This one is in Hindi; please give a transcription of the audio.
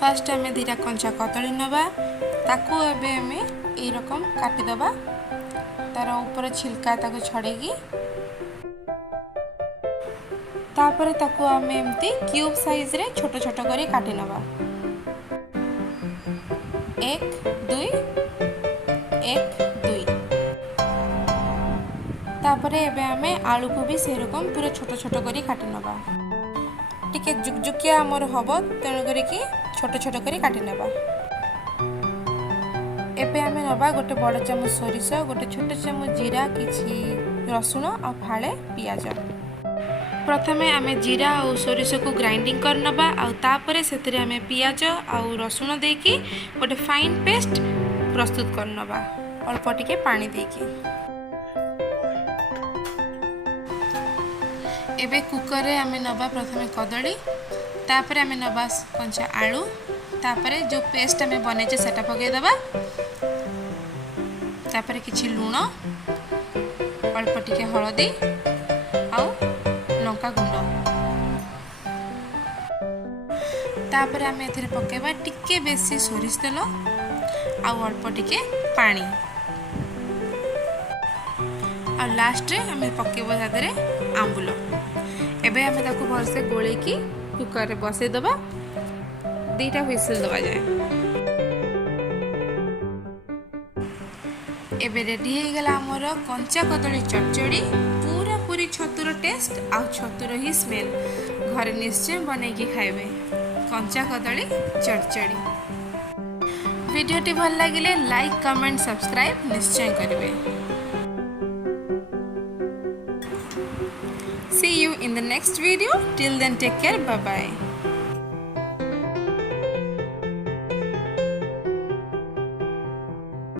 फास्ट आम दीटा कंचा कदली नवा ताकू एबे आमे एई रकम काटिदबा तार ऊपर छिलका ताको छड़ेगी तापर ताकू आमे एमती क्यूब साइज रे छोट छोट करी काटी नबा 1 2 1 2 तापरे एबे आमे आलू को भी से रकम पूरा छोट छोट करी काटी नबा टिके जुकजुकिया हमर हबो तेणु करी कि छोट छोट करी काटी नबा। एबे आमे नबा गोटे बड़ चमच सोरिष गोटे छोट चमच जीरा किछि रसुण आ फाळे पियाज। प्रथमे आमे जीरा और सोरिष को ग्राइंडिंग कर नबा आ तापरे सेतिरे आमे पियाज और रसुण देकी गोटे फाइन पेस्ट प्रस्तुत कर नबा अल्प टिके पानी देकी। एबे कुकर रे आमे नबा प्रथमे कदली तापरे आमे नबा कंचा आलू तापरे जो पेस्ट आमे बनेचे सेटा पके दबा तापरे किछि लूण अल्प टिके हळदी आ लंका गुंड तापरे आमे एथिरे पकेबा टिके बेसी सोरिष तेल आ अल्प टिके पानी आ लास्ट रे आमे पकेबा तादरे आंबुल। एबे आमे ताको भलसे गोळे की कुकर रे बसे दबा दीटा व्हिसल दबा जाए। एबे रेडी हे गेला हमर कंचा कदली चटचड़ी पूरा पूरी छतुर टेस्ट आ छतुर ही स्मेल घरे निश्चय बनै के खाइबे कंचा कदली चटचड़ी। वीडियोटी भल लागिले लाइक कमेंट सब्सक्राइब निश्चय करिवे। See you in the next video. Till then, take care. Bye bye.